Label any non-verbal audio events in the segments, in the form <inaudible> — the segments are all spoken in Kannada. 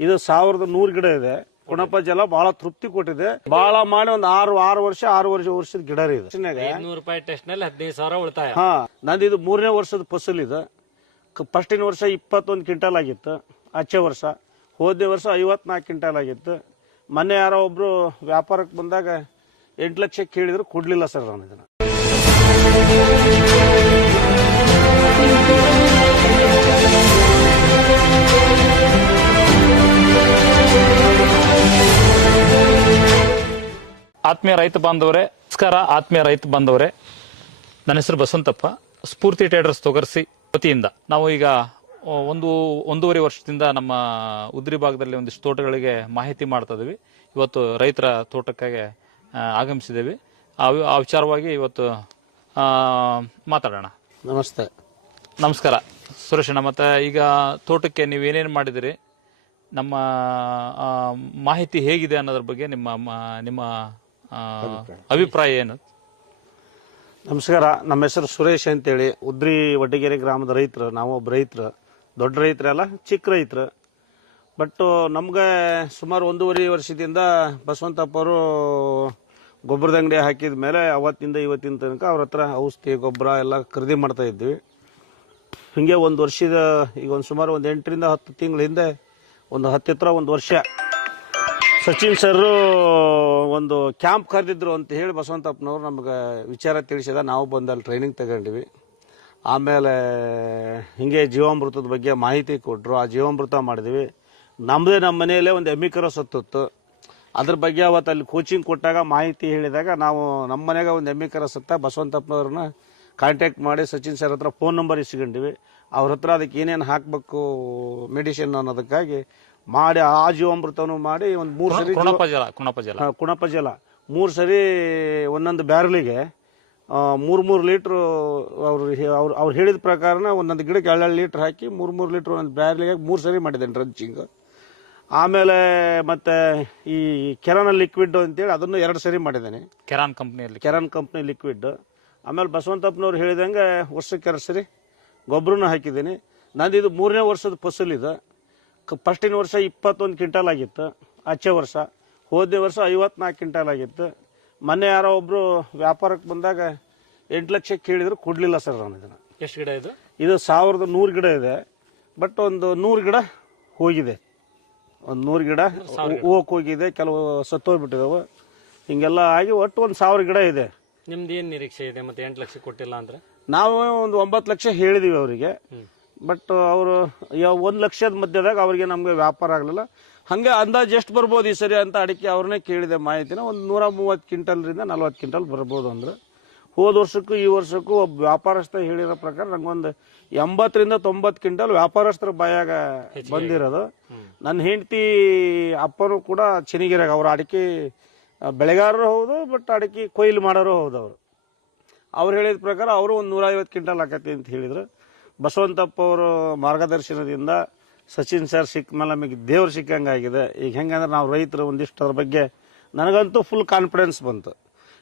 ಇದು ಸಾವಿರದ ನೂರು ಗಿಡ ಇದೆ. ಕುಣಪ ಜಲ ಬಹಳ ತೃಪ್ತಿ ಕೊಟ್ಟಿದೆ. ಬಹಳ ಮಾಡಿ ಒಂದು ಆರು ಆರು ವರ್ಷ ಆರು ವರ್ಷ ವರ್ಷದ ಗಿಡ ರೀ ಇದು. ರೂಪಾಯಿ ಟೆಸ್ಟ್ನಲ್ಲಿ ಹದಿನೈದು ಸಾವಿರ ಉಳಿತಾಯ. ಹಾ ನಂದು ಇದು ಮೂರನೇ ವರ್ಷದ ಫಸಲ್ ಇದು. ಫಸ್ಟಿನ ವರ್ಷ ಇಪ್ಪತ್ತೊಂದು ಕ್ವಿಂಟಲ್ ಆಗಿತ್ತು. ಆಚೆ ವರ್ಷ. ಹೋದನೇ ವರ್ಷ ಐವತ್ನಾಲ್ಕು ಕ್ವಿಂಟಲ್ ಆಗಿತ್ತು. ಮೊನ್ನೆ ಯಾರೋ ಒಬ್ರು ವ್ಯಾಪಾರಕ್ಕೆ ಬಂದಾಗ ಎಂಟು ಲಕ್ಷ ಕೇಳಿದ್ರು ಕೊಡ್ಲಿಲ್ಲ ಸರ್ ನಾನು ಇದನ್ನ. ಆತ್ಮೀಯ ರೈತ ಬಾಂಧವರೇ ನಮಸ್ಕಾರ. ಆತ್ಮೀಯ ರೈತ ಬಾಂಧವರೇ ನನ್ನ ಹೆಸರು ಬಸವಂತಪ್ಪ. ಸ್ಫೂರ್ತಿ ಟ್ರೇಡರ್ಸ್ ತೊಗರ್ಸಿ ವತಿಯಿಂದ ನಾವು ಈಗ ಒಂದು ಒಂದೂವರೆ ವರ್ಷದಿಂದ ನಮ್ಮ ಉದ್ರಿ ಭಾಗದಲ್ಲಿ ಒಂದಿಷ್ಟು ತೋಟಗಳಿಗೆ ಮಾಹಿತಿ ಮಾಡ್ತಾ ಇದೀವಿ ಇವತ್ತು ರೈತರ ತೋಟಕ್ಕಾಗಿ ಆಗಮಿಸಿದ್ದೀವಿ. ಆ ವಿಚಾರವಾಗಿ ಇವತ್ತು ಮಾತಾಡೋಣ. ನಮಸ್ತೆ. ನಮಸ್ಕಾರ. ಸುರೇಶಣ್ಣ ಮತ್ತೆ ಈಗ ತೋಟಕ್ಕೆ ನೀವು ಏನೇನು ಮಾಡಿದಿರಿ ನಮ್ಮ ಮಾಹಿತಿ ಹೇಗಿದೆ ಅನ್ನೋದ್ರ ಬಗ್ಗೆ ನಿಮ್ಮ ನಿಮ್ಮ ಅಭಿಪ್ರಾಯ. ಏನು? ನಮಸ್ಕಾರ ನಮ್ಮ ಹೆಸರು ಸುರೇಶ್ ಅಂತೇಳಿ. ಉದ್ರಿ ವಡ್ಡಿಗೆರೆ ಗ್ರಾಮದ ರೈತರು ನಾವು ಒಬ್ಬ ರೈತರು. ದೊಡ್ಡ ರೈತರಲ್ಲ ಚಿಕ್ಕ ರೈತರು. ಬಟ್ ನಮ್ಗೆ ಸುಮಾರು ಒಂದೂವರೆ ವರ್ಷದಿಂದ ಬಸವಂತಪ್ಪ ಅವರು ಗೊಬ್ಬರದ ಅಂಗಡಿ ಹಾಕಿದ ಮೇಲೆ ಅವತ್ತಿಂದ ಇವತ್ತಿನ ತನಕ ಅವ್ರ ಹತ್ರ ಔಷಧಿ ಗೊಬ್ಬರ ಎಲ್ಲ ಖರೀದಿ ಮಾಡ್ತಾ ಇದ್ವಿ. ಹಿಂಗೆ ಒಂದು ವರ್ಷದ ಈಗ ಒಂದು ಸುಮಾರು ಒಂದು ಎಂಟರಿಂದ ಹತ್ತು ತಿಂಗಳ ಹಿಂದೆ ಒಂದು ಹತ್ತಿರ ಒಂದು ವರ್ಷ ಸಚಿನ್ ಸರ್ ಒಂದು ಕ್ಯಾಂಪ್ ಕರೆದಿದ್ರು ಅಂತ ಹೇಳಿ ಬಸವಂತಪ್ಪನವ್ರು ನಮ್ಗೆ ವಿಚಾರ ತಿಳಿಸಿದ. ನಾವು ಬಂದಲ್ಲಿ ಟ್ರೈನಿಂಗ್ ತಗೊಂಡಿವಿ. ಆಮೇಲೆ ಹಿಂಗೆ ಜೀವಾಮೃತದ ಬಗ್ಗೆ ಮಾಹಿತಿ ಕೊಟ್ಟರು ಆ ಜೀವಾಮೃತ ಮಾಡಿದ್ವಿ. ನಮ್ಮದೇ ನಮ್ಮ ಮನೆಯಲ್ಲೇ ಒಂದು ಎಮ್ಮಿಕರ ಸತ್ತಿತ್ತು. ಅದ್ರ ಬಗ್ಗೆ ಅವತ್ತು ಅಲ್ಲಿ ಕೋಚಿಂಗ್ ಕೊಟ್ಟಾಗ ಮಾಹಿತಿ ಹೇಳಿದಾಗ ನಾವು ನಮ್ಮ ಮನೆಗೆ ಒಂದು ಎಮ್ಮಿಕರ ಸತ್ತ ಬಸವಂತಪ್ಪನವ್ರನ್ನ ಕಾಂಟ್ಯಾಕ್ಟ್ ಮಾಡಿ ಸಚಿನ್ ಸರ್ ಹತ್ರ ಫೋನ್ ನಂಬರ್ ಇಸ್ಕೊಂಡಿವಿ. ಅವ್ರ ಹತ್ರ ಅದಕ್ಕೆ ಏನೇನು ಹಾಕಬೇಕು ಮೆಡಿಸಿನ್ ಅನ್ನೋದಕ್ಕಾಗಿ ಮಾಡಿ ಆ ಜೀವಾಮೃತನು ಮಾಡಿ ಒಂದು ಮೂರು ಸರಿ ಕುಣಪ ಜಲ ಕುಣಪ ಜಲ. ಆ, ಕುಣಪ ಜಲ. ಮೂರು ಸರಿ ಒಂದೊಂದು ಬ್ಯಾರಲಿಗೆ ಮೂರು ಮೂರು ಲೀಟ್ರು ಅವ್ರು ಹೇ- ಅವ್ರು ಅವ್ರು ಹೇಳಿದ ಪ್ರಕಾರನ ಒಂದೊಂದು ಗಿಡಕ್ಕೆ ಎರಡು ಲೀಟ್ರ್ ಹಾಕಿ ಮೂರು ಮೂರು ಲೀಟ್ರ್ ಒಂದೊಂದು ಬ್ಯಾರಲಿಗೆ ಮೂರು ಸರಿ ಮಾಡಿದ್ದೇನೆ ಡ್ರಂಚಿಂಗ್. ಆಮೇಲೆ ಮತ್ತೆ ಈ ಕೆರಾನ ಲಿಕ್ವಿಡ್ ಅಂತೇಳಿ ಅದನ್ನು ಎರಡು ಸರಿ ಮಾಡಿದ್ದೇನೆ. ಕೆರಾನ್ ಕಂಪ್ನಿಯಲ್ಲಿ ಕೆರನ್ ಕಂಪ್ನಿ ಲಿಕ್ವಿಡ್ ಆಮೇಲೆ ಬಸವಂತಪ್ಪನವ್ರು ಹೇಳಿದಂಗೆ ವರ್ಷಕ್ಕೆ ಎರಡು ಸರಿ ಗೊಬ್ಬರನೂ ಹಾಕಿದ್ದೀನಿ. ನಂದು ಇದು ಮೂರನೇ ವರ್ಷದ ಫಸಲ್ ಇದು ಫಸ್ಟಿನ ವರ್ಷ ಇಪ್ಪತ್ತೊಂದು ಕ್ವಿಂಟಲ್ ಆಗಿತ್ತು. ಆಚೆ ವರ್ಷ. ಹೋದನೇ ವರ್ಷ ಐವತ್ನಾಲ್ಕು ಕ್ವಿಂಟಲ್ ಆಗಿತ್ತು. ಮೊನ್ನೆ ಯಾರೋ ಒಬ್ಬರು ವ್ಯಾಪಾರಕ್ಕೆ ಬಂದಾಗ ಎಂಟು ಲಕ್ಷ ಕೇಳಿದ್ರು ಕೊಡಲಿಲ್ಲ ಸರ್ ನಾನು ಇದನ್ನು. ಎಷ್ಟು ಗಿಡ ಇದು? ಇದು ಸಾವಿರದ ನೂರು ಗಿಡ ಇದೆ. ಬಟ್ ಒಂದು ನೂರು ಗಿಡ ಹೋಗಿದೆ. ಒಂದು ನೂರು ಗಿಡ ಹೋಗಕ್ಕೆ ಹೋಗಿದೆ ಕೆಲವು ಸತ್ತೋಗ್ಬಿಟ್ಟಿದಾವೆ. ಹಿಂಗೆಲ್ಲ ಆಗಿ ಒಟ್ಟು ಒಂದು ಸಾವಿರ ಗಿಡ ಇದೆ. ನಿಮ್ದು ಏನು ನಿರೀಕ್ಷೆ ಇದೆ ಮತ್ತೆ ಎಂಟು ಲಕ್ಷ ಕೊಟ್ಟಿಲ್ಲ ಅಂದ್ರೆ? ನಾವು ಒಂದು ಒಂಬತ್ತು ಲಕ್ಷ ಹೇಳಿದೀವಿ ಅವರಿಗೆ. ಬಟ್ ಅವರು ಒಂದು ಲಕ್ಷದ ಮಧ್ಯದಾಗ ಅವರಿಗೆ ನಮಗೆ ವ್ಯಾಪಾರ ಆಗಲಿಲ್ಲ. ಹಾಗೆ ಅಂದಾಜು ಎಷ್ಟು ಬರ್ಬೋದು ಈ ಸರಿ ಅಂತ ಅಡಿಕೆ ಅವ್ರನ್ನೇ ಕೇಳಿದೆ ಮಾಹಿತಿನ. ಒಂದು ನೂರ ಮೂವತ್ತು ಕ್ವಿಂಟಲ್ರಿಂದ ನಲ್ವತ್ತು ಕ್ವಿಂಟಲ್ ಬರ್ಬೋದು ಅಂದ್ರೆ. ಹೋದ ವರ್ಷಕ್ಕೂ ಈ ವರ್ಷಕ್ಕೂ ಒಬ್ಬ ವ್ಯಾಪಾರಸ್ಥ ಹೇಳಿರೋ ಪ್ರಕಾರ ನಂಗೊಂದು ಎಂಬತ್ತರಿಂದ ತೊಂಬತ್ತು ಕ್ವಿಂಟಲ್ ವ್ಯಾಪಾರಸ್ಥರ ಬಾಯಾಗ ಬಂದಿರೋದು. ನನ್ನ ಹೆಂಡತಿ ಅಪ್ಪನೂ ಕೂಡ ಚೆನ್ನಗಿರಾಗ ಅವ್ರ ಅಡಿಕೆ ಬೆಳೆಗಾರರು ಹೌದು ಬಟ್ ಅಡಿಕೆ ಕೊಯ್ಲು ಮಾಡೋರು ಹೌದು ಅವರು. ಅವ್ರು ಹೇಳಿದ ಪ್ರಕಾರ ಅವರು ಒಂದು ನೂರ ಐವತ್ತು ಕ್ವಿಂಟಲ್ ಆಕತಿ ಅಂತ ಹೇಳಿದ್ರು. ಬಸವಂತಪ್ಪ ಅವರ ಮಾರ್ಗದರ್ಶನದಿಂದ ಸಚಿನ್ ಸರ್ ಸಿಕ್ಕ ಮೇಲೆ ನಮಗೆ ದೇವ್ರು ಸಿಕ್ಕಂಗಾಗಿದೆ. ಈಗ ಹೆಂಗಂದ್ರೆ ನಾವು ರೈತರು ಒಂದಿಷ್ಟು ಅದ್ರ ಬಗ್ಗೆ ನನಗಂತೂ ಫುಲ್ ಕಾನ್ಫಿಡೆನ್ಸ್ ಬಂತು.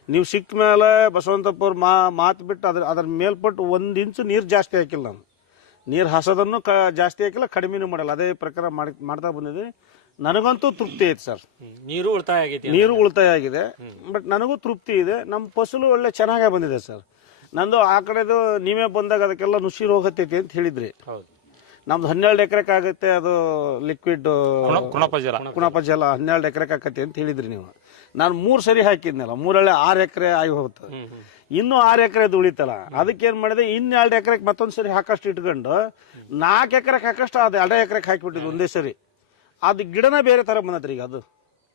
ನೀವು ಸಿಕ್ಕ ಮೇಲೆ ಬಸವಂತಪ್ಪ ಅವ್ರ ಮಾ ಮಾತು ಬಿಟ್ಟು ಅದ್ರ ಅದ್ರ ಮೇಲ್ಪಟ್ಟು ಒಂದು ಇಂಚು ನೀರು ಜಾಸ್ತಿ ಹಾಕಿಲ್ಲ ನಾನು. ನೀರು ಹಾಸೋದನ್ನು ಕ ಜಾಸ್ತಿ ಹಾಕಿಲ್ಲ ಕಡಿಮೆನೂ ಮಾಡಲ್ಲ. ಅದೇ ಪ್ರಕಾರ ಮಾಡಿ ಮಾಡ್ತಾ ಬಂದಿದೆ ನನಗಂತೂ ತೃಪ್ತಿ ಐತೆ ಸರ್ ನೀರು ಉಳಿತಾಯ ಆಗಿದೆ ನೀರು ಉಳಿತಾಯ ಆಗಿದೆ. ಬಟ್ ನನಗೂ ತೃಪ್ತಿ ಇದೆ. ನಮ್ಮ ಫಸಲು ಒಳ್ಳೆ ಚೆನ್ನಾಗೇ ಬಂದಿದೆ ಸರ್ ನಂದು ಆ ಕಡೆದು ನೀವೇ ಬಂದಾಗ ಅದಕ್ಕೆಲ್ಲ ನುಸಿ ಹೋಗತ್ತೈತಿ ಅಂತ ಹೇಳಿದ್ರಿ. ಹೌದು. ನಮ್ದು ಹನ್ನೆರಡು ಎಕರೆಕ್ ಆಗುತ್ತೆ ಅದು ಲಿಕ್ವಿಡ್ ಕುಣಪಜಲ ಕುಣಪ ಜಲ. ಕುಣಪ ಜಲ ಹನ್ನೆರಡು ಎಕರೆಕ್ ಆಕತಿ ಅಂತ ಹೇಳಿದ್ರಿ ನೀವು. ನಾನು ಮೂರು ಸರಿ ಹಾಕಿದ್ನಲ್ಲ ಮೂರಳೆ ಆರು ಎಕರೆ ಆಗಿ ಹೋಗುತ್ತೆ. ಇನ್ನೂ ಆರು ಎಕರೆ ಉಳಿತಲ್ಲ ಅದಕ್ಕೇನ್ ಮಾಡಿದೆ ಇನ್ನೆರಡು ಎಕರೆಗೆ ಮತ್ತೊಂದು ಸರಿ ಹಾಕಷ್ಟು ಇಟ್ಕೊಂಡು ನಾಲ್ಕು ಎಕರೆಗೆ ಹಾಕಷ್ಟು ಅದು ಎರಡು ಎಕರೆಗೆ ಹಾಕಿಬಿಟ್ಟಿದ್ದು ಒಂದೇ ಸರಿ. ಅದು ಗಿಡನ ಬೇರೆ ತರ ಬಂದತ್ರಿ ಈಗ ಅದು.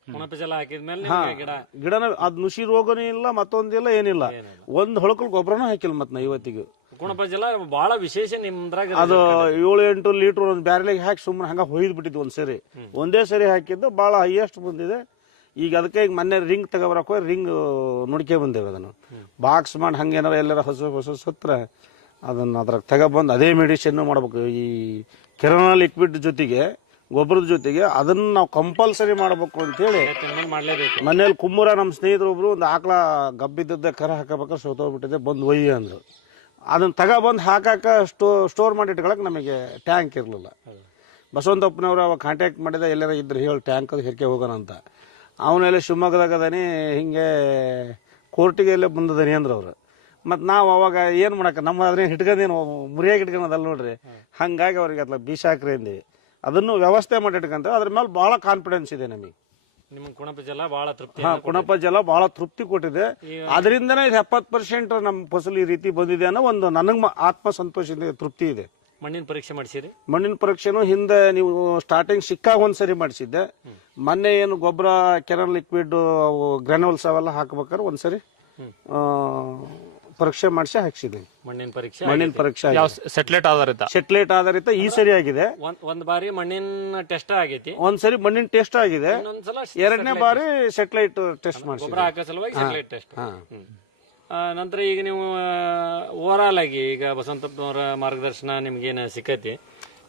ನಿಮ್ಗೆ ಗಿಡ ಗಿಡನ ಅದ್ ನುಸಿ ರೋಗನೂ ಇಲ್ಲ ಮತ್ತೊಂದಿಲ್ಲ ಏನಿಲ್ಲ. ಒಂದ್ ಹೊಳಕಲ್ ಗೊಬ್ಬರನೂ ಹಾಕಿಲ್ಲ ಮತ್ ನಾ ಇವತ್ತಿಗೆ ಕುಣಪ ಬಹಳ ವಿಶೇಷ ನಿಮ್ದ್ರಾಗ ಅದು ಏಳು ಎಂಟು ಲೀಟರ್ ಒಂದು ಬ್ಯಾರಲಿಗೆ ಹಾಕಿ ಸುಮ್ಮನೆ ಹಂಗ ಹೊಯ್ದು ಬಿಟ್ಟಿದ್ವಿ ಒಂದ್ ಸರಿ. ಒಂದೇ ಸರಿ ಹಾಕಿದ್ದು ಬಹಳ ಹೈಯೆಸ್ಟ್ ಬಂದಿದೆ. ಈಗ ಅದಕ್ಕೆ ಈಗ ಮೊನ್ನೆ ರಿಂಗ್ ತಗೋಬರಕ್ ಹೋಗಿ ರಿಂಗ್ ನುಡ್ಕೆ ಬಂದೇವೆ ಅದನ್ನು. ಬಾಕ್ಸ್ ಮಾಡಿ ಹಂಗೇನಾರ ಎಲ್ಲರ ಎಲ್ಲಾರ ಹೊಸ ಹೊಸ ಸತ್ರ ಅದನ್ನ ಅದ್ರಾಗ ತಗೊಬಂದು ಅದೇ ಮೆಡಿಸಿನ್ ಮಾಡ್ಬೇಕು. ಈ ಕಿರಣ ಲಿಕ್ವಿಡ್ ಜೊತೆಗೆ ಗೊಬ್ಬರದ ಜೊತೆಗೆ ಅದನ್ನ ನಾವು ಕಂಪಲ್ಸರಿ ಮಾಡಬೇಕು ಅಂತೇಳಿ ಮನೇಲಿ ಕುಮ್ಮುರ ನಮ್ಮ ಸ್ನೇಹಿತರು ಒಬ್ರು ಒಂದು ಆಕಳ ಗಬ್ಬಿದ್ದದ್ದ ಕರ ಹಾಕಬೇಕಾದ್ರೆ ಸೋತೋಗ್ಬಿಟ್ಟಿದೆ ಬಂದು ಒಯ್ಯ ಅಂದ್ರು. ಅದನ್ನ ತಗೊಬಂದು ಹಾಕಾಕ ಸ್ಟೋ ಸ್ಟೋರ್ ಮಾಡಿ ಇಟ್ಕೊಳಕ್ಕೆ ನಮಗೆ ಟ್ಯಾಂಕ್ ಇರಲಿಲ್ಲ. ಬಸವಂತಪ್ಪನವರು ಅವಾಗ ಕಾಂಟ್ಯಾಕ್ಟ್ ಮಾಡಿದ ಎಲ್ಲಾರ ಇದ್ರೆ ಹೇಳಿ ಟ್ಯಾಂಕ್ ಅದು ಹೆರ್ಕೆ ಹೋಗೋಣ ಅಂತ. ಅವನೆಲ್ಲ ಶಿವಮೊಗ್ಗದಾಗ ಅದಾನೆ ಹಿಂಗೆ ಕೋರ್ಟಿಗೆ ಎಲ್ಲ ಬಂದದನಿ ಅಂದ್ರು ಅವರು. ಮತ್ತು ನಾವು ಅವಾಗ ಏನು ಮಾಡೋಕೆ ನಮ್ಮ ಅದ್ರೇನು ಹಿಟ್ಕೊಂಡೇನು ಮುರಿಯಾಗಿ ಹಿಟ್ಕೊಳೋದಲ್ಲ ನೋಡ್ರಿ. ಹಂಗಾಗಿ ಅವ್ರಿಗೆ ಅದ್ಲ ಬೀಸಾಕ್ರಿ ಅಂದ್ವಿ. ಅದನ್ನು ವ್ಯವಸ್ಥೆ ಮಾಡಿಟ್ಕಂತ ಅದ್ರ ಮೇಲೆ ಭಾಳ ಕಾನ್ಫಿಡೆನ್ಸ್ ಇದೆ ನಮಗೆ. ನಿಮ್ಮ ಕುಣಪ ಜಲ ಬಹಳ ತೃಪ್ತಿ ಹಾ ಕುಣಪ ಜಲ ಬಹಳ ತೃಪ್ತಿ ಕೊಟ್ಟಿದೆ. ಅದರಿಂದನೇ ಇದು ಎಪ್ಪತ್ತು ಪರ್ಸೆಂಟ್ ನಮ್ಮ ಫಸಲು ಈ ರೀತಿ ಬಂದಿದೆ ಅನ್ನೋ ಒಂದು ನನಗೆ ಆತ್ಮ ಸಂತೋಷದಿಂದ ತೃಪ್ತಿ ಇದೆ. ಮಣ್ಣಿನ ಪರೀಕ್ಷೆ ಮಾಡಿಸಿರಿ? ಮಣ್ಣಿನ ಪರೀಕ್ಷೆನೂ ಹಿಂದೆ ನೀವು ಸ್ಟಾರ್ಟಿಂಗ್ ಸಿಕ್ಕಾಗ ಒಂದ್ಸರಿ ಮಾಡಿಸಿದ್ದೆ. ಮೊನ್ನೆ ಏನು ಗೊಬ್ಬರ ಕೆರನ್ ಲಿಕ್ವಿಡ್ ಗ್ರಾನ್ಯೂಲ್ಸ್ ಅವೆಲ್ಲ ಹಾಕ್ಬೇಕಾದ್ರೆ ಒಂದ್ಸರಿ ಪರೀಕ್ಷೆ ಮಾಡಿಸಿ ಹಾಕ್ಸಿದ್ವಿ. ಮಣ್ಣಿನ ಪರೀಕ್ಷೆ ಮಣ್ಣಿನ ಪರೀಕ್ಷೆ ಯಾವ ಸೆಟ್ಲೈಟ್ ಆಧಾರಿತ? ಸೆಟ್ಲೈಟ್ ಆಧಾರಿತ ಈ ಸರಿ ಆಗಿದೆ. ಒಂದ್ ಒಂದ್ ಬಾರಿ ಮಣ್ಣಿನ ಟೆಸ್ಟ್ ಆಗೈತಿ. ಒಂದ್ಸರಿ ಮಣ್ಣಿನ ಟೆಸ್ಟ್ ಆಗಿದೆ. ಇನ್ನೊಂದ್ಸಲ ಎರಡನೇ ಬಾರಿ ಸೆಟ್ಲೈಟ್ ಟೆಸ್ಟ್ ಮಾಡಿಸಿ ಹಾಕೋ ಸಲುವಾಗಿ ಸೆಟಲೈಟ್ ಟೆಸ್ಟ್ ನಂತರ ಈಗ ನೀವು ಓವರ್ ಆಲ್ ಆಗಿ ಈಗ ಬಸವಂತ ಮಾರ್ಗದರ್ಶನ ನಿಮ್ಗೇನು ಸಿಕ್ಕೈತಿ?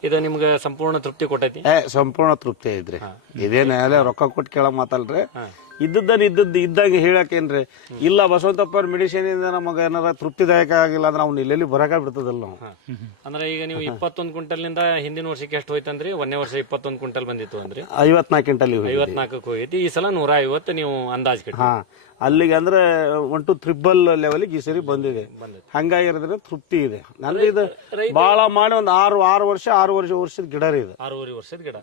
ಇದು ನಿಮ್ಗೆ ಸಂಪೂರ್ಣ ತೃಪ್ತಿ ಕೊಟ್ಟೈತಿ? ಏ ಸಂಪೂರ್ಣ ತೃಪ್ತಿ ಐತ್ರಿ. ಇದೇನ ಎಲ್ಲ ರೊಕ್ಕ ಕೊಟ್ಟು ಕೇಳ ಮಾತಲ್ರಿ. ಇದ್ದದ್ದನ್ನ ಇದ್ದದ್ದು ಇದ್ದಾಗ ಹೇಳಕ್ಕೇನ್ರಿ ಇಲ್ಲ ಬಸವಂತಪ್ಪ ಮೆಡಿಸಿನ್ ಇಂದ ನಮಗೆ ಏನಾರ ತೃಪ್ತಿದಾಯಕ ಆಗಿಲ್ಲ ಅಂದ್ರೆ ಅವ್ನು ಇಲ್ಲೆಲ್ಲಿ ಬರಕ ಬಿಡ್ತದಲ್ಲ ನಾವು ಅಂದ್ರೆ ಈಗ ನೀವು ಇಪ್ಪತ್ತೊಂದು ಕ್ವಿಂಟಲ್ನಿಂದ ಹಿಂದಿನ ವರ್ಷಕ್ಕೆ ಎಷ್ಟು ಹೋಯ್ತಂದ್ರಿ? ಒಂದೇ ವರ್ಷ ಇಪ್ಪತ್ತೊಂದು ಕ್ವಿಂಟಲ್ ಬಂದಿತ್ತು ಅಂದ್ರೆ. ಐವತ್ನಾಲ್ಕು ಕ್ವಿಂಟಲ್ ಐವತ್ನಾಲ್ಕಕ್ಕೆ ಹೋಗೈತಿ ಈ ಸಲ ನೂರ ಐವತ್ತು ನೀವು ಅಂದಾಜ್ ಕಟ್ಟಿ. ಹಾ. ಅಲ್ಲಿಗೆ ಅಂದ್ರೆ ಒನ್ ಟು ತ್ರಿಬಲ್ ಲೆವೆಲ್ಗೆ ಈ ಸರಿ ಬಂದಿದೆ. ಹಂಗಾಗಿರೋದ್ರೆ ತೃಪ್ತಿ ಇದೆ. ನನಗೆ ಇದು ಬಹಳ ಮಾಡಿ ಒಂದು ಆರು ಆರು ವರ್ಷ ಆರು ವರ್ಷ ವರ್ಷದ ಗಿಡ ರೀ ಇದು. ಆರೂವರೆ ವರ್ಷದ ಗಿಡ.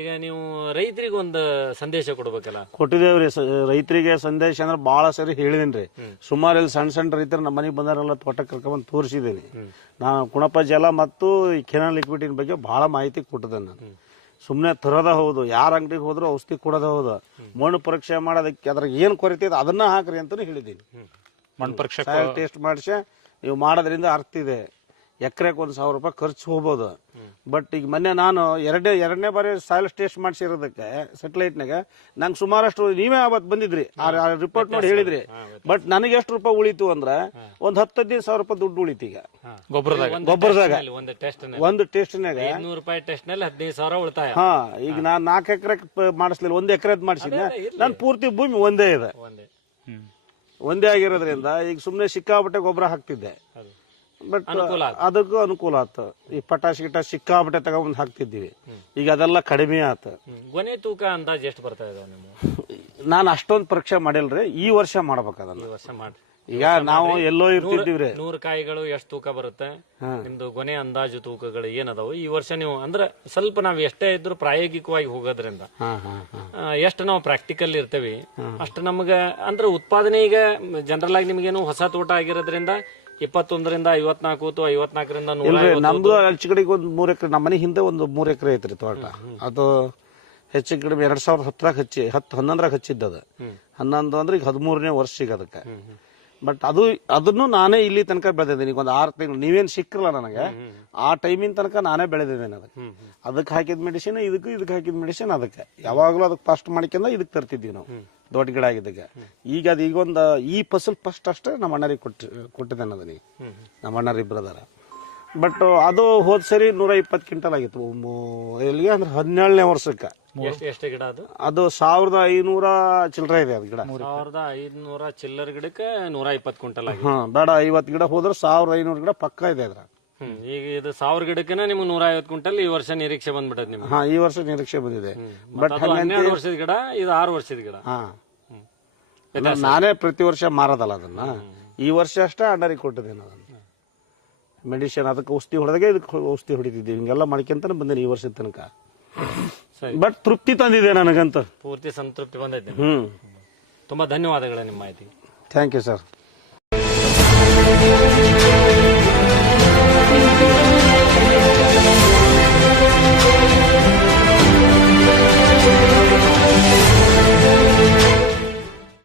ಈಗ ನೀವು ರೈತರಿಗೆ ಒಂದು ಸಂದೇಶ ಕೊಡ್ಬೇಕಲ್ಲ? ಕೊಟ್ಟಿದ್ದೇವ್ರಿ ರೈತರಿಗೆ ಸಂದೇಶ ಅಂದ್ರೆ ಬಹಳ ಸರಿ ಹೇಳಿದೇನ್ರಿ ಸುಮಾರು ಇಲ್ಲಿ ಸಣ್ಣ ಸಣ್ಣ ರೈತರು ನಮ್ಮ ಮನೆಗೆ ಬಂದಾರೆಲ್ಲ ತೋಟ ಕರ್ಕೊಂಡ್ ತೋರಿಸಿದ್ದೀನಿ ನಾನು ಕುಣಪ ಜಲ ಮತ್ತು ಕೆನಾಲ್ ಲಿಕ್ವಿಡಿನ ಬಗ್ಗೆ ಬಹಳ ಮಾಹಿತಿ ಕೊಟ್ಟಿದ್ದೇನೆ ನಾನು. ಸುಮ್ಮನೆ ತರೋದ ಹೌದು. ಯಾರ ಅಂಗಡಿಗೆ ಹೋದ್ರೂ ಔಷಧಿ ಕೊಡೋದ ಹೌದು. ಮಣ್ಣು ಪರೀಕ್ಷೆ ಮಾಡೋದಕ್ಕೆ ಅದ್ರಾಗ ಏನು ಕೊರತೆ ಇದೆ ಅದನ್ನ ಹಾಕ್ರಿ ಅಂತಾನು ಹೇಳಿದ್ದೀನಿ. ಮಣ್ಣು ಪರೀಕ್ಷೆ ಟೇಸ್ಟ್ ಮಾಡಿಸಿ ನೀವು ಮಾಡೋದ್ರಿಂದ ಅರ್ಥ ಇದೆ. ಎಕರೆಗೆ ಒಂದು ಸಾವಿರ ರೂಪಾಯಿ ಖರ್ಚು ಹೋಗ್ಬೋದು. ಬಟ್ ಈಗ ಮೊನ್ನೆ ನಾನು ಎರಡೇ ಎರಡನೇ ಬಾರಿ ಸಾಯಿಲ್ ಟೇಸ್ಟ್ ಮಾಡಿಸಿರೋದಕ್ಕೆ ಸೆಟಲೈಟ್ನಾಗ ನಂಗೆ ಸುಮಾರಷ್ಟು ನೀವೇ ಅವತ್ತು ಬಂದಿದ್ರಿ. ಆ ರಿಪೋರ್ಟ್ ನೋಡಿ ಹೇಳಿದ್ರಿ. ಬಟ್ ನನಗೆ ಎಷ್ಟು ರೂಪಾಯಿ ಉಳಿತು ಅಂದ್ರೆ ಒಂದು ಹತ್ತು ಹದಿನೈದು ಸಾವಿರ ರೂಪಾಯಿ ದುಡ್ಡು ಉಳಿತು ಈಗ. ಗೊಬ್ಬರದಾಗ. ಗೊಬ್ಬರದಾಗ. ಒಂದು ಟೆಸ್ಟ್ ಒಂದು ಟೇಸ್ಟ್ನಾಗ ಐದ್ನೂರು ರೂಪಾಯಿ ಟೆಸ್ಟ್ನಲ್ಲಿ ಹದಿನೈದು ಸಾವಿರ ಉಳಿತಾಯ. ಹಾ ಈಗ ನಾನು ನಾಲ್ಕು ಎಕರೆ ಮಾಡಿಸ್ಲಿಲ್ಲ ಒಂದು ಎಕರೆದ್ ಮಾಡಿಸಿದ್ದೆ ನನ್ನ ಪೂರ್ತಿ ಭೂಮಿ ಒಂದೇ ಇದೆ. ಒಂದೇ. ಒಂದೇ ಆಗಿರೋದ್ರಿಂದ ಈಗ ಸುಮ್ಮನೆ ಸಿಕ್ಕಾಪಟ್ಟೆ ಗೊಬ್ಬರ ಹಾಕ್ತಿದ್ದೆ. ಬಟ್ ಅನುಕೂಲ ಆತು. ಅದಕ್ಕೂ ಅನುಕೂಲ ಆತ. ಈ ಪಟಾಶ್ ಗಿಟಾಶ್ ಸಿಕ್ಕಾಪಟ್ಟೆ ತಗೊಂಡ್ ಹಾಕ್ತಿದ್ದೀವಿ. ಈಗ ಅದೆಲ್ಲ ಕಡಿಮೆ ಆತ. ಗೊನೆ ತೂಕ ಅಂದಾಜ್ ಎಷ್ಟು ಬರ್ತಾ ಇದಾವ ನಿಮ್ಮ <laughs> ನಾನು ಅಷ್ಟೊಂದು ಪರೀಕ್ಷೆ ಮಾಡಿಲ್ರಿ ಈ ವರ್ಷ ಮಾಡ್ಬೇಕು ಅದನ್ನ. ಈ ವರ್ಷ ಮಾಡಿ. ಈಗ ನಾವು ಎಲ್ಲೋ ಇರ್ತಿದ್ದೀವ್ರಿ ನೂರು ಕಾಯಿಗಳು ಎಷ್ಟು ತೂಕ ಬರುತ್ತೆ? ನಿಮ್ದು ಗೊನೆ ಅಂದಾಜು ತೂಕಗಳು ಏನದಾವು? ಈ ವರ್ಷ ನೀವು ಅಂದ್ರೆ ಸ್ವಲ್ಪ ನಾವ್ ಎಷ್ಟೇ ಇದ್ರು ಪ್ರಾಯೋಗಿಕವಾಗಿ ಹೋಗೋದ್ರಿಂದ ಎಷ್ಟು ನಾವು ಪ್ರಾಕ್ಟಿಕಲ್ ಇರ್ತೇವಿ ಅಷ್ಟು ನಮ್ಗ ಅಂದ್ರೆ ಉತ್ಪಾದನೆ ಈಗ ಜನರಲ್ ಆಗಿ ನಿಮ್ಗೇನು ಹೊಸ ತೋಟ ಆಗಿರೋದ್ರಿಂದ ಇಪ್ಪತ್ತೊಂದರಿಂದ ಐವತ್ನಾಲ್ಕು ಅಥವಾ ಐವತ್ನಾಲ್ಕರಿಂದ ನೂರ ಇಲ್ರಿ ನಮ್ದು ಹೆಚ್ಚು ಕಡೆಗೆ ಒಂದು ಮೂರ್ ಎಕರೆ ನಮ್ಮ ಮನೆ ಹಿಂದೆ ಒಂದು ಮೂರು ಎಕರೆ ಐತ್ರಿ ತೋಟ. ಅದು ಹೆಚ್ಚು ಕಡಿಮೆ ಎರಡ್ ಸಾವಿರದ ಹತ್ತರಾಗ ಹಚ್ಚಿ ಹತ್ತು ಹನ್ನೊಂದರಾಗ ಹಚ್ಚಿದ್ದದ. ಅದು ಹನ್ನೊಂದು ಅಂದ್ರೆ ಈಗ ಹದಿಮೂರನೇ ವರ್ಷ ಈಗ ಅದಕ್ಕೆ. ಬಟ್ ಅದು ಅದನ್ನು ನಾನೇ ಇಲ್ಲಿ ತನಕ ಬೆಳೆದಿದ್ದೀನಿ. ಈಗ ಒಂದು ಆರು ತಿಂಗಳು ನೀವೇನು ಸಿಕ್ಕಿರಲ್ಲ ನನಗೆ ಆ ಟೈಮಿನ ತನಕ ನಾನೇ ಬೆಳೆದಿದ್ದೇನೆ ಅದಕ್ಕೆ. ಅದಕ್ಕೆ ಹಾಕಿದ ಮೆಡಿಸಿನ್ ಇದಕ್ಕೂ ಇದಕ್ಕೆ ಹಾಕಿದ ಮೆಡಿಸಿನ್ ಅದಕ್ಕೆ. ಯಾವಾಗಲೂ ಅದಕ್ಕೆ ಫಸ್ಟ್ ಮಾಡ್ಕೊಂಡ ಇದಕ್ಕೆ ತರ್ತಿದ್ವಿ ನಾವು. ದೊಡ್ಡ ಗಿಡ ಆಗಿದ್ದಾಗ ಈಗ ಅದು ಈಗ ಒಂದು ಈ ಫಸಲ್ ಫಸ್ಟ್ ಅಷ್ಟೇ ನಮ್ಮ ಅಣ್ಣರಿಗೆ ಕೊಟ್ಟು ಕೊಟ್ಟಿದ್ದೇನೆ ಅದನ್ನ ನಮ್ಮ ಅಣ್ಣರ ಇಬ್ಬರು ಅದಾರ. ಬಟ್ ಅದು ಹೋದ ಸರಿ ನೂರ ಇಪ್ಪತ್ತು ಕ್ವಿಂಟಲ್ ಆಗಿತ್ತು. ಎಲ್ಲಿಗೆ? ಅಂದ್ರೆ ಹದಿನೇಳನೇ ವರ್ಷಕ್ಕೆ. ಎಷ್ಟು ಎಷ್ಟು ಗಿಡ ಅದು? ಅದು ಸಾವಿರದ ಐನೂರ ಚಿಲ್ಲರೆ ಇದೆ ಅದು ಗಿಡ. ಸಾವಿರದ ಐನೂರ ಚಿಲ್ಲರ್ ಗಿಡಕ್ಕೆ ನೂರ ಇಪ್ಪತ್ತು ಕ್ವಿಂಟಲ್ ಆಗಿದೆ. ಹಾ ಬೇಡ ಐವತ್ತು ಗಿಡ ಹೋದ್ರೆ ಸಾವಿರದ ಐನೂರು ಗಿಡ ಪಕ್ಕ ಇದೆ ಅದ್ರ ಹ್ಮ್ ಈಗ ಇದು ಸಾವಿರ ಗಿಡಕ್ಕೆ ನಿಮ್ಗೆ ನೂರ ಐವತ್ತು ಕ್ವಿಂಟಲ್ ಈ ವರ್ಷ ನಿರೀಕ್ಷೆ ಬಂದ್ಬಿಟ್ಟದ ನಿಮ್ಗೆ. ಹಾ ಈ ವರ್ಷ ನಿರೀಕ್ಷೆ ಬಂದಿದೆ. ಬಟ್ ಅದು ಹನ್ನೆರಡು ವರ್ಷದ ಗಿಡ ಇದು ಆರು ವರ್ಷದ ಗಿಡ. ಹಾ. ನಾನೇ ಪ್ರತಿ ವರ್ಷ ಮಾರದಲ್ಲ ಅದನ್ನ. ಈ ವರ್ಷ ಅಷ್ಟೇ ಅಂಡರಿಗೆ ಕೊಟ್ಟಿದ್ದೇನೆ ಅದನ್ನ. ಮೆಡಿಸಿನ್ ಅದಕ್ಕೆ ಔಷಧಿ ಹೊಡೆದಾಗೆ ಇದಕ್ಕೆ ಔಷಧಿ ಹೊಡಿತಿದ್ದೀವಿ ಹಿಂಗೆಲ್ಲ ಮಾಡ್ಕೊಂತಾನೆ ಬಂದೇನೆ ಈ ವರ್ಷದ ತನಕ. ಬಟ್ ತೃಪ್ತಿ ತಂದಿದೆ ನನಗಂತ. ಪೂರ್ತಿ ಸಂತೃಪ್ತಿ ಬಂದೈತೆ. ತುಂಬಾ ಧನ್ಯವಾದಗಳು ನಿಮ್ಮ ಮಾಹಿತಿ ಥ್ಯಾಂಕ್ ಯು ಸರ್